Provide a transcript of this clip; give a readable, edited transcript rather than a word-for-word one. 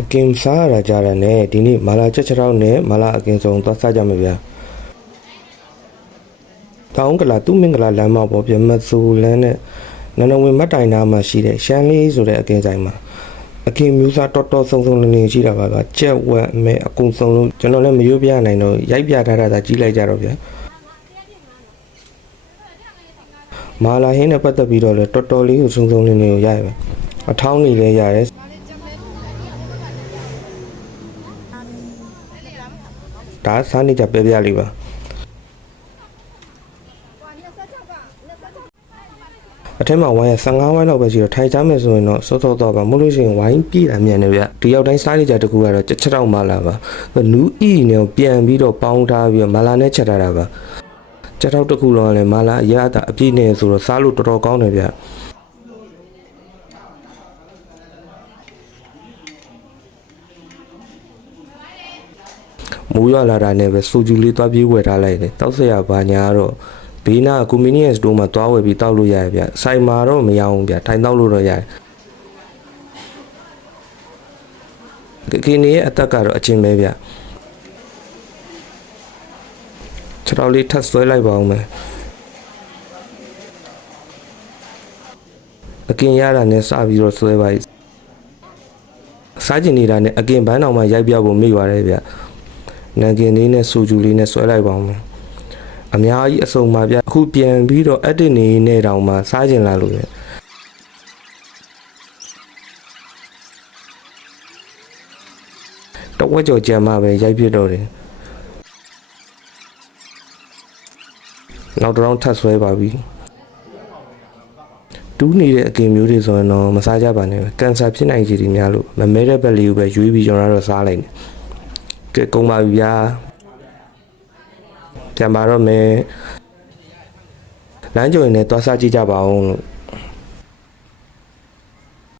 အကင်စားရတာကြတာနဲ့ဒီနေ့မာလာချက်ချောင်းနဲ့မာလာအကင်ဆုံးသွားစားကြမှာဗျာတောင်းကလာသူ့မင်္ဂလာလမ်းမပေါ်ပြမတ်ဆိုလန်းနဲ့နနဝင်မတ်တိုင်နာမှာရှိတဲ့ရှမ်းလေးဆိုတဲ့အကင်ဆိုင်မှာအကင်မျိုးစားတော်တော်ဆုံးနေရှိတာပါကကြက်ဝက်အမဲအကုန်ဆုံးလို့ကျွန်တော်လည်းမရွေးပြနိုင်တော့ရိုက်ပြထားတာကြီးလိုက်ကြတော့ဗျာမာလာဟင်းနဲ့ပတ်သက်ပြီးတော့လည်းတော်တော်လေးကိုဆုံးနေကိုရရပဲအထောင်းနေလည်းရတယ်ဒါစားနေကြပဲပြလေးပါအထက်မှာဝိုင်းရ15ဝိုင်းလောက်ပဲရှိတော့ထိုင်ချမယ်ဆိုရင်တော့စောစောတော့ပါမလို့ရှိရင်ဝိုင်းပြည့်တာမြန်နေဗျဒီရောက်တိုင်းစားနေကြတကူကတော့ချက်ချောက်မလာပါနူးအီနဲ့ပြန်ပြီးတော့ပေါင်းထားပြီးတော့မာလာနဲ့ချက်ထားတာပါချက်ထောက်တကူလုံးကလည်းမာလာအရသာအပြည့်နဲ့ဆိုတော့စားလို့တော်တော်ကောင်းတယ်ဗျမိုးရွာလာတာနဲ့ပဲစူဂျူလေးသွားပြေးဝယ်ထားလိုက်တယ်တောက်စရာဘာညာတော့ဘေးနာကွန်ဗီနီယန့်စတိုးမှာသွားဝယ်ပြီးတောက်လို့ရတယ်ဗျဆိုင်မှာတော့မရအောင်ဗျထိုင်တောက်လို့တော့ရတယ်ကင်းရဲ့အသက်ကတော့အချင်းပဲဗျခြေထောက်လေးထပ်ဆွဲလိုက်ပါဦးမယ်အကင်ရတာနဲ့စပြီးတော့ဆွဲပါစားကျင်နေတာနဲ့အကင်ဘန်းတော်မှာရိုက်ပြဖို့မိပါတယ်ဗျနန်ကင်လေးနဲ့စူဂျူလေးနဲ့ဆွဲလိုက်ပါဦးမယ်အများကြီးအစုံပါဗျအခုပြန်ပြီးတော့ edit နေနဲ့တောင်မှစားကျင်လာလို့ရတော့ဝက်ကြော်ကြံမှပဲရိုက်ပြတော့တယ်နောက်တော့ထပ်ဆွဲပါပြီတူးနေတဲ့အကင်မျိုးတွေဆိုရင်တော့မစားကြပါနဲ့ကန်ဆာဖြစ်နိုင်ခြေတွေများလို့မမဲတဲ့ဘက်လေးကိုပဲရွေးပြီးကျွန်တော်တို့စားလိုက်တယ်ကဲကုန်ပါပြီဗျာပြန်ပါတော့မယ်လမ်းကြုံနေသွားစားကြည့်ကြပါဦးလို့